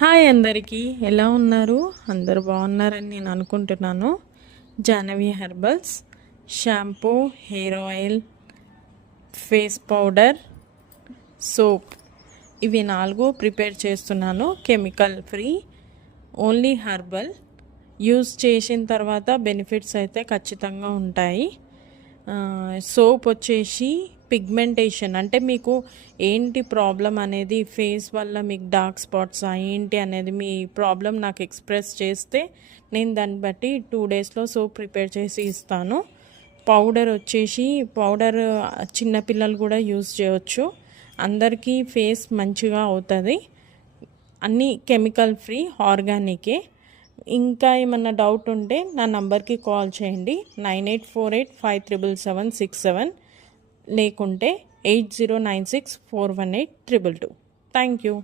Hi అందరికీ, ఎలా ఉన్నారు? అందరు బాగున్నారని నేను అనుకుంటున్నాను. Jahnavi herbals shampoo, hair oil, face powder, soap ఇవి 4 ప్రిపేర్ చేస్తున్నాను. Chemical free, only herbal. Use చేసిన తర్వాత బెనిఫిట్స్ అయితే ఖచ్చితంగా ఉంటాయి. సోప్ వచ్చేసి పిగ్మెంటేషన్, అంటే మీకు ఏంటి ప్రాబ్లం అనేది, ఫేస్ వల్ల మీకు డార్క్ స్పాట్స్ ఏంటి అనేది మీ ప్రాబ్లం నాకు ఎక్స్ప్రెస్ చేస్తే నేను దాన్ని బట్టి 2 డేస్లో సోప్ ప్రిపేర్ చేసి ఇస్తాను. పౌడర్ వచ్చేసి చిన్నపిల్లలు కూడా యూజ్ చేయవచ్చు. అందరికీ ఫేస్ మంచిగా అవుతుంది. అన్నీ కెమికల్ ఫ్రీ, ఆర్గానికే. ఇంకా ఏమన్నా డౌట్ ఉంటే నా నంబర్కి కాల్ చేయండి, 9848577767, లేకుంటే 8096418222. Thank you.